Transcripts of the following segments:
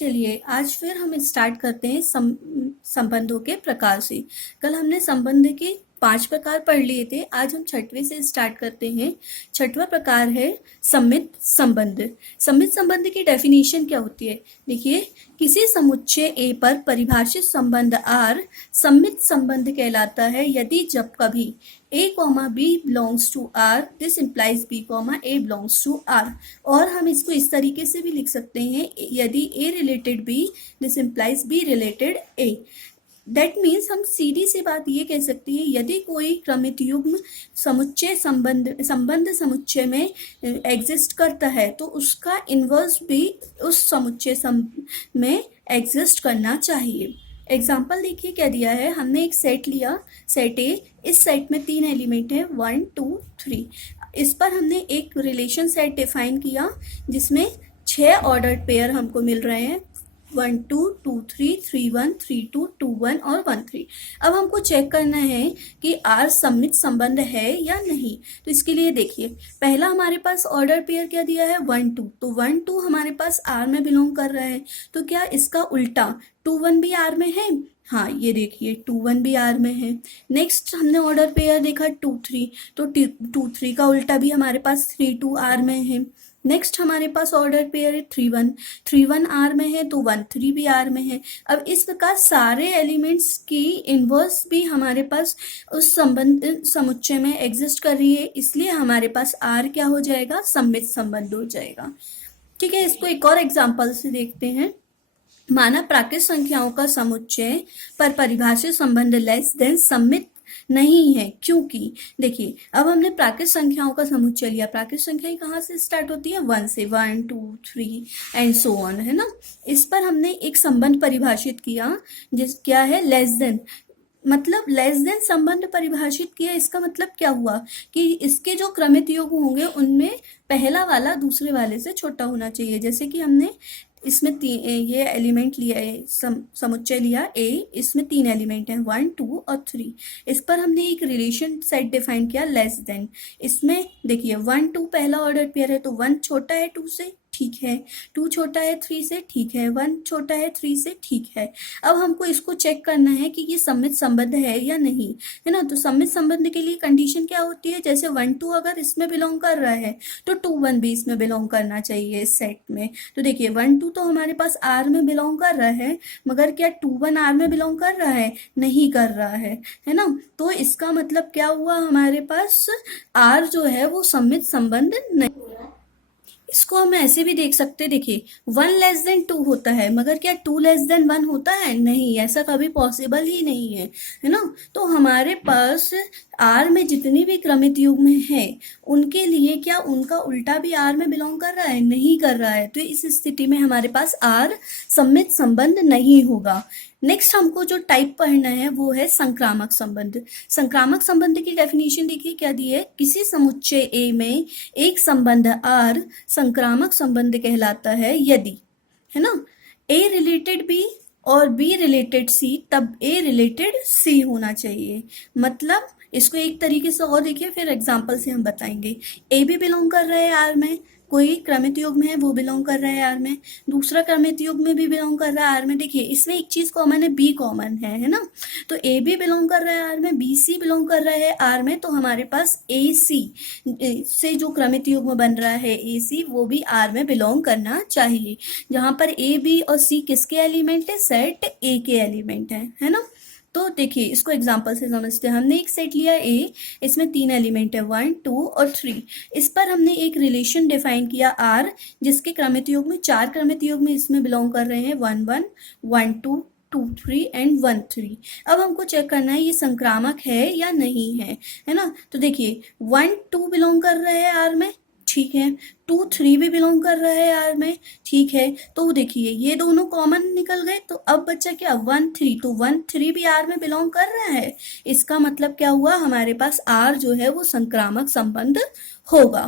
चलिए आज फिर हम स्टार्ट करते हैं संबंधों के प्रकार से। कल हमने संबंध के 5 प्रकार पढ़ लिए थे। आज हम 6वें से स्टार्ट करते हैं। 6वां प्रकार है सम्मित संबंध। सम्मित संबंध की डेफिनेशन क्या होती है? देखिए, किसी समुच्चय ए पर परिभाषित संबंध आर सम्मित संबंध कहलाता है यदि जब कभी a, b belongs to R, this implies b, a belongs to R। और हम इसको इस तरीके से भी लिख सकते हैं, यदि a related b, this implies b related a। That means हम सीधी सी बात ये कह सकते हैं, यदि कोई क्रमित युग्म समुच्चय संबंध समुच्चय में एग्जिस्ट करता है तो उसका इनवर्स भी उस समुच्चय में एग्जिस्ट करना चाहिए। एग्जाम्पल देखिए क्या दिया है। हमने एक सेट लिया, सेट ए। इस सेट में 3 एलिमेंट है, 1 2 3। इस पर हमने एक रिलेशन सेट डिफाइन किया जिसमें 6 ऑर्डर्ड पेयर हमको मिल रहे हैं, 1 2 2 3 3 1 3 2 2 1 और 1 3। अब हमको चेक करना है कि आर सम्मित संबंध है या नहीं। तो इसके लिए देखिए, पहला हमारे पास ऑर्डर पेयर क्या दिया है, 1 2। तो 1 2 हमारे पास आर में बिलोंग कर रहा है। तो क्या इसका उल्टा 2 1 भी आर में है? हाँ, ये देखिए 2 1 भी आर में है। नेक्स्ट हमने ऑर्डर पेयर देखा 2 3। तो 2 3 का उल्टा भी हमारे पास 3 2 आर में है। नेक्स्ट हमारे पास ऑर्डर पेयर है 3 1। 3 1 आर में है तो 1 3 भी आर में है। अब इस प्रकार सारे एलिमेंट्स की इनवर्स भी हमारे पास उस संबंध समुच्चय में एग्जिस्ट कर रही है, इसलिए हमारे पास आर क्या हो जाएगा, सम्मित संबंध हो जाएगा। ठीक है, इसको एक और एग्जाम्पल से देखते हैं। माना प्राकृत संख्याओं का समुच्चय पर परिभाषित संबंध लेस देन सम्मित नहीं है, क्योंकि देखिए अब हमने प्राकृत संख्याओं का समुच्चय लिया। प्राकृत संख्याएं कहाँ से स्टार्ट होती है, 1 से, 1 2 3 एंड सो ऑन, है ना। इस पर हमने एक संबंध परिभाषित किया जिस क्या है, लेस देन। मतलब लेस देन संबंध परिभाषित किया, इसका मतलब क्या हुआ कि इसके जो क्रमित योग होंगे उनमें पहला वाला दूसरे वाले से छोटा होना चाहिए। जैसे कि हमने इसमें ये एलिमेंट लिया है, समुच्चय लिया ए। इसमें 3 एलिमेंट हैं, 1 2 और 3। इस पर हमने एक रिलेशन सेट डिफाइन किया, लेस देन। इसमें देखिए 1 2 पहला ऑर्डर पेयर है तो 1 छोटा है 2 से, ठीक है। 2 छोटा है 3 से, ठीक है। 1 छोटा है 3 से, ठीक है। अब हमको इसको चेक करना है कि ये सम्मित संबंध है या नहीं, है ना। तो सम्मित संबंध के लिए कंडीशन क्या होती है, जैसे 1 2 अगर इसमें बिलोंग कर रहा है तो 2 1 भी इसमें बिलोंग करना चाहिए इस सेट में। तो देखिए 1 2 तो हमारे पास आर में बिलोंग कर रहा है, मगर क्या 2 1 आर में बिलोंग कर रहा है? नहीं कर रहा है ना। तो इसका मतलब क्या हुआ, हमारे पास आर जो है वो सम्मित संबंध नहीं। इसको हम ऐसे भी देख सकते, देखिए 1 लेस देन 2 होता है, मगर क्या 2 लेस देन 1 होता है? नहीं, ऐसा कभी पॉसिबल ही नहीं है ना। तो हमारे पास आर में जितनी भी क्रमित युग्म है उनके लिए क्या उनका उल्टा भी आर में बिलोंग कर रहा है? नहीं कर रहा है। तो इस स्थिति में हमारे पास आर सम्मित संबंध नहीं होगा। नेक्स्ट हमको जो टाइप पढ़ना है वो है संक्रामक संबंध। संक्रामक संबंध की डेफिनेशन देखिए क्या दी है, किसी समुच्चय ए में एक संबंध आर संक्रामक संबंध कहलाता है यदि, है ना, ए रिलेटेड बी और बी रिलेटेड सी, तब ए रिलेटेड सी होना चाहिए। मतलब इसको एक तरीके से और देखिए, फिर एग्जाम्पल से हम बताएंगे। ए भी बिलोंग कर रहा है आर में, कोई क्रमित युग में है वो बिलोंग कर रहा है आर में, दूसरा क्रमित युग में भी बिलोंग कर रहा है आर में। देखिए इसमें एक चीज कॉमन है, बी कॉमन है ना। तो ए भी बिलोंग कर रहा है आर में, बी सी बिलोंग कर रहा है आर में, तो हमारे पास ए सी से जो क्रमित युग में बन रहा है ए सी, वो भी आर में बिलोंग करना चाहिए। जहां पर ए बी और सी किसके एलिमेंट है, सेट ए के एलिमेंट है ना। तो देखिए इसको एग्जाम्पल से समझते हैं। हमने एक सेट लिया ए, इसमें 3 एलिमेंट है, 1 2 और 3। इस पर हमने एक रिलेशन डिफाइन किया आर, जिसके क्रमित योग में 4 क्रमित योग में इसमें बिलोंग कर रहे हैं, 1 1 1 2 2 3 एंड 1 3। अब हमको चेक करना है ये संक्रामक है या नहीं है ना। तो देखिए 1 2 बिलोंग कर रहे हैं आर में, ठीक है। 2 3 भी बिलोंग कर रहा है आर में, ठीक है। तो देखिए ये दोनों कॉमन निकल गए, तो अब बच्चा क्या, 1 3। तो 1 3 भी आर में बिलोंग कर रहा है। इसका मतलब क्या हुआ, हमारे पास आर जो है वो संक्रामक संबंध होगा।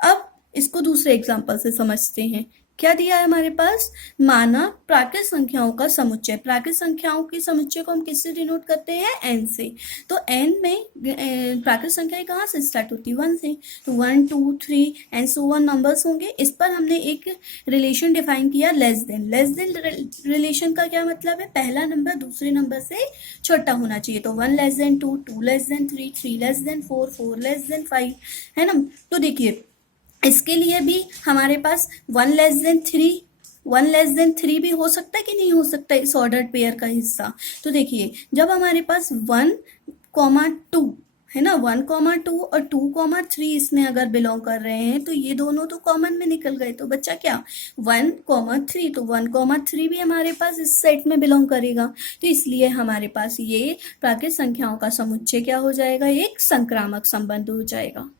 अब इसको दूसरे एग्जाम्पल से समझते हैं। क्या दिया है हमारे पास? माना प्राकृत संख्याओं का समुच्चय। प्राकृत संख्याओं के समुच्चय को हम किससे डिनोट करते हैं? n से। तो n में प्राकृत संख्याएं कहाँ से स्टार्ट होती है? 1 से। तो 1 2 3 एंड सो ऑन नंबर्स होंगे। इस पर हमने एक रिलेशन डिफाइन किया, less than. Less than relation का क्या मतलब है? पहला नंबर दूसरे नंबर से छोटा होना चाहिए। तो 1 less than 2, 2 less than 3, 3 less than 4, 4 less than 5, है ना। तो देखिए इसके लिए भी हमारे पास 1 लेस देन 3, 1 लेस देन 3 भी हो सकता है कि नहीं हो सकता इस ऑर्डर्ड पेयर का हिस्सा? तो देखिए जब हमारे पास 1,2 है ना, 1,2 और 2,3 इसमें अगर बिलोंग कर रहे हैं तो ये दोनों तो कॉमन में निकल गए। तो बच्चा क्या? 1,3। तो 1,3 भी हमारे पास इस सेट में बिलोंग करेगा। तो इसलिए हमारे पास ये प्राकृत संख्याओं का समुच्चय क्या हो जाएगा? एक संक्रामक संबंध हो जाएगा।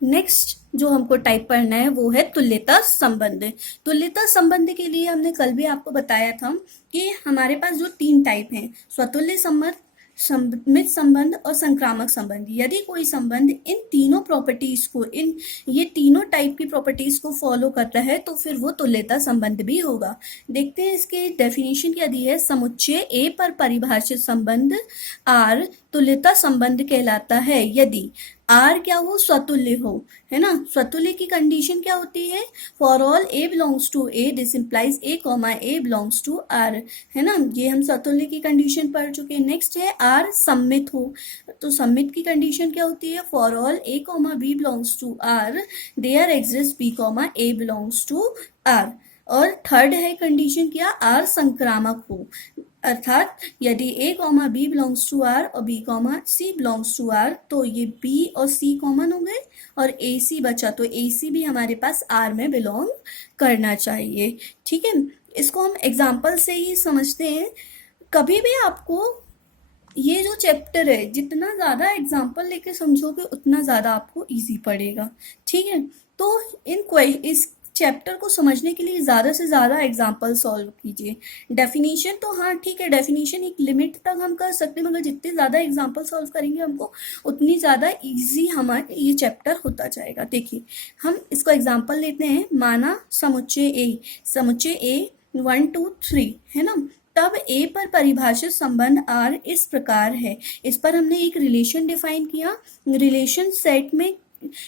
नेक्स्ट जो हमको टाइप पढ़ना है वो है तुल्यता संबंध। तुल्यता संबंध के लिए हमने कल भी आपको बताया था कि हमारे पास जो 3 टाइप हैं, स्वतुल्य संबंध, सममित संबंध और संक्रामक संबंध। यदि कोई संबंध इन तीनों प्रॉपर्टीज को, ये तीनों टाइप की प्रॉपर्टीज को फॉलो करता है तो फिर वो तुल्यता संबंध भी होगा। देखते हैं इसके डेफिनेशन क्या दी है। समुच्चय ए पर परिभाषित संबंध आर तुल्यता संबंध कहलाता है यदि आर क्या हो? स्वतुल्य हो, है ना। स्वतुल्य की कंडीशन क्या होती है? For all A belongs to A this implies A comma A belongs to R, है ना। ये हम स्वतुल्य की कंडीशन पढ़ चुके हैं। नेक्स्ट है आर सम्मित हो। तो सम्मित की कंडीशन क्या होती है? For all A comma B belongs to R there exist B comma A belongs to R. और थर्ड है कंडीशन क्या? आर संक्रामक हो, अर्थात यदि A comma B belongs to R और B comma C belongs to R तो ये बी और सी कॉमन हो गए और ए सी बचा, तो ए सी भी हमारे पास आर में बिलोंग करना चाहिए। ठीक है, इसको हम एग्जाम्पल से ही समझते हैं। कभी भी आपको ये जो चैप्टर है जितना ज़्यादा एग्जाम्पल लेके समझोगे उतना ज़्यादा आपको इजी पड़ेगा। ठीक है, तो इस चैप्टर को समझने के लिए ज़्यादा से ज़्यादा एग्जाम्पल सॉल्व कीजिए। डेफिनेशन तो हाँ ठीक है, डेफिनेशन एक लिमिट तक हम कर सकते हैं, मगर जितने ज़्यादा एग्जाम्पल सॉल्व करेंगे हमको उतनी ज़्यादा इजी हमारा ये चैप्टर होता जाएगा। देखिए हम इसको एग्जाम्पल लेते हैं। माना समुच्चय ए 1 2 3 है ना। तब ए पर परिभाषित संबंध आर इस प्रकार है। इस पर हमने एक रिलेशन डिफाइन किया। रिलेशन सेट में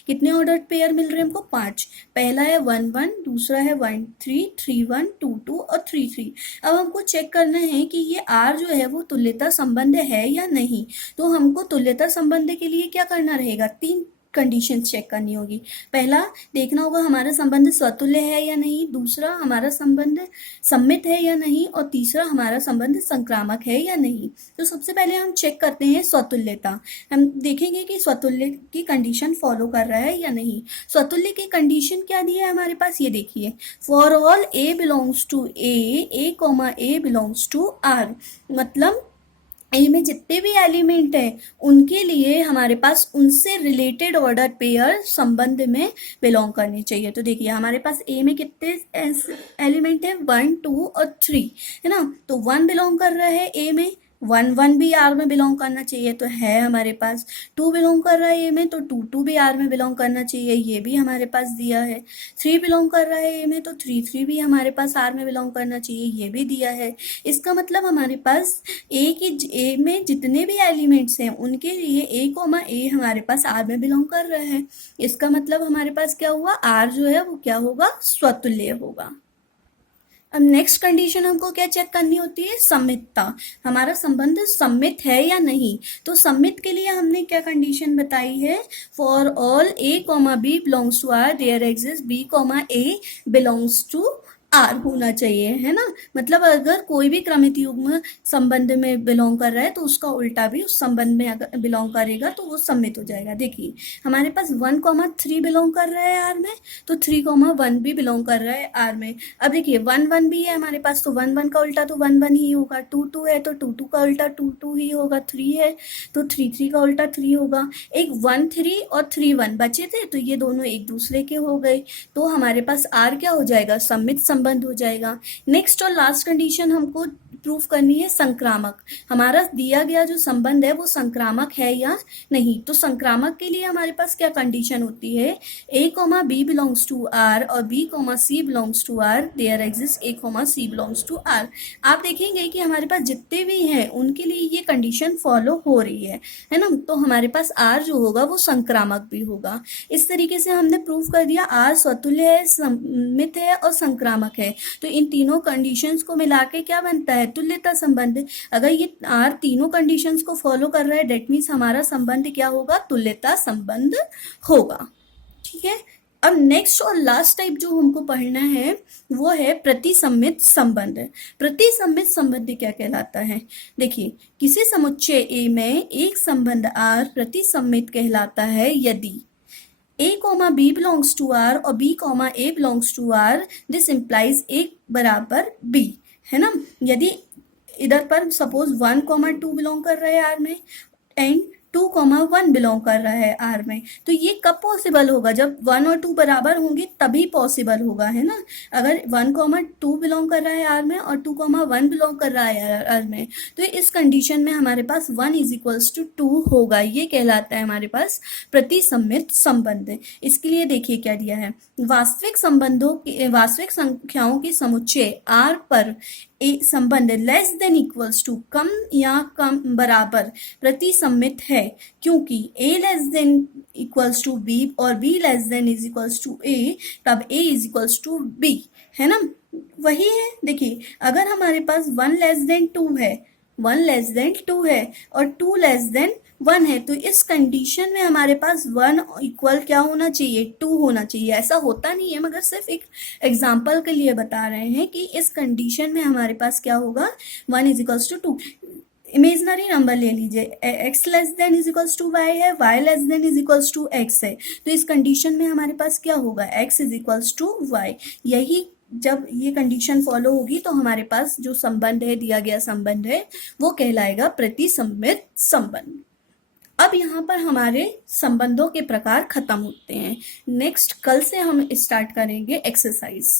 कितने ऑर्डर्ड पेयर मिल रहे हैं हमको? 5। पहला है 1 1, दूसरा है 1 3, 3 1, 2 2 और 3 3। अब हमको चेक करना है कि ये आर जो है वो तुल्यता संबंध है या नहीं। तो हमको तुल्यता संबंध के लिए क्या करना रहेगा? 3 कंडीशन चेक करनी होगी। पहला देखना होगा हमारा संबंध स्वतुल्य है या नहीं, दूसरा हमारा संबंध सम्मित है या नहीं, और तीसरा हमारा संबंध संक्रामक है या नहीं। तो सबसे पहले हम चेक करते हैं स्वतुल्यता। हम देखेंगे कि स्वतुल्य की कंडीशन फॉलो कर रहा है या नहीं। स्वतुल्य की कंडीशन क्या दी है हमारे पास? ये देखिए, for all A belongs to A comma A belongs to R. मतलब ए में जितने भी एलिमेंट हैं उनके लिए हमारे पास उनसे रिलेटेड ऑर्डर पेयर संबंध में बिलोंग करने चाहिए। तो देखिए हमारे पास ए में कितने एलिमेंट है? 1 2 और 3, है ना। तो 1 बिलोंग कर रहा है ए में, 1 1 भी आर में बिलोंग करना चाहिए, तो है हमारे पास। 2 बिलोंग कर रहा है ए में, तो 2 2 भी आर में बिलोंग करना चाहिए, ये भी हमारे पास दिया है। 3 बिलोंग कर रहा है ए में, तो 3 3 भी हमारे पास आर में बिलोंग करना चाहिए, ये भी दिया है। इसका मतलब हमारे पास ए में जितने भी एलिमेंट्स हैं उनके लिए ए कॉमा ए हमारे पास आर में बिलोंग कर रहा है। इसका मतलब हमारे पास क्या हुआ? आर जो है वो क्या होगा? स्वतुल्य होगा। अब नेक्स्ट कंडीशन हमको क्या चेक करनी होती है? सम्मितता। हमारा संबंध सम्मित है या नहीं। तो सम्मित के लिए हमने क्या कंडीशन बताई है? For all A comma B belongs to R there exist B comma A belongs to R होना चाहिए, है ना। मतलब अगर कोई भी क्रमित युग्म संबंध में बिलोंग कर रहा है तो उसका उल्टा भी उस संबंध में अगर बिलोंग करेगा तो वो सम्मित हो जाएगा। देखिए हमारे पास 1,3 बिलोंग कर रहा है आर में, तो 3,1 भी बिलोंग कर रहा है आर में। अब देखिए 1 1 भी है हमारे पास, तो 1 1 का उल्टा तो 1 1 ही होगा। 2 2 है तो 2 2 का उल्टा 2 2 ही होगा। 3 है तो 3 3 का उल्टा 3 होगा। एक 1 3 और 3 1 बचे थे तो ये दोनों एक दूसरे के हो गए, तो हमारे पास आर क्या हो जाएगा? सम्मित संबंध हो जाएगा। नेक्स्ट और लास्ट कंडीशन हमको प्रूफ करनी है संक्रामक, हमारा दिया गया जो संबंध है वो संक्रामक है या नहीं। तो संक्रामक के लिए हमारे पास क्या कंडीशन होती है, a comma B belongs to R और b comma C belongs to R, there exist a comma C belongs to R. आप देखेंगे कि हमारे पास जितने भी हैं उनके लिए ये कंडीशन फॉलो हो रही है ना। तो हमारे पास r जो होगा वो संक्रामक भी होगा। इस तरीके से हमने प्रूफ कर दिया r स्वतुल्य है, सममित है और संक्रामक है। तो इन तीनों कंडीशंस को मिला के क्या बनता है, तुल्यता संबंध। अगर ये r तीनों कंडीशंस को फॉलो कर रहा है डेट मीन्स हमारा संबंध क्या होगा, तुल्यता संबंध होगा। ठीक है। अब नेक्स्ट और लास्ट टाइप जो हमको पढ़ना है वो है प्रतिसम्मित संबंध। प्रतिसम्मित संबंध क्या कहलाता है, देखिए किसी समुच्चय A में एक संबंध R प्रतिसम्मित कहलाता है यदि a comma B belongs to R और b comma A belongs to R, this implies a बराबर b, है ना। यदि इधर पर सपोज 1 कॉमा 2 बिलोंग कर रहा है आर में एंड 2 कॉमा 1 बिलोंग कर रहा है आर में, तो ये कब पॉसिबल होगा, जब 1 और 2 बराबर होंगे तभी पॉसिबल होगा, है ना। अगर 1 कॉमा 2 बिलोंग कर रहा है आर में और 2 कॉमा 1 बिलोंग कर रहा है आर में, तो इस कंडीशन में हमारे पास 1 इज इक्वल्स टू 2 होगा। ये कहलाता है हमारे पास प्रतिसम्मित संबंध। इसके लिए देखिए क्या दिया है, वास्तविक संख्याओं के समुच्चय आर पर ए संबंध लेस देन इक्वल्स टू कम या कम बराबर प्रतिसम्मित है, क्योंकि a less than equals to b और b less than is equals to a, तब a is equals to b, है ना। वही है, देखिए अगर हमारे पास 1 लेस देन 2 है, 1 लेस देन 2 है और 2 लेस देन 1 है, तो इस कंडीशन में हमारे पास 1 इक्वल क्या होना चाहिए, 2 होना चाहिए। ऐसा होता नहीं है मगर सिर्फ एक एग्जाम्पल के लिए बता रहे हैं कि इस कंडीशन में हमारे पास क्या होगा, 1 is equals to 2। Imaginary number ले लीजिए, x less than is equals to y है, y less than is equals to x है, तो इस कंडीशन में हमारे पास क्या होगा, x is equals to y। यही जब ये कंडीशन फॉलो होगी तो हमारे पास जो संबंध है, दिया गया संबंध है, वो कहलाएगा प्रतिसम्मित संबंध। अब यहाँ पर हमारे संबंधों के प्रकार खत्म होते हैं। नेक्स्ट कल से हम स्टार्ट करेंगे एक्सरसाइज।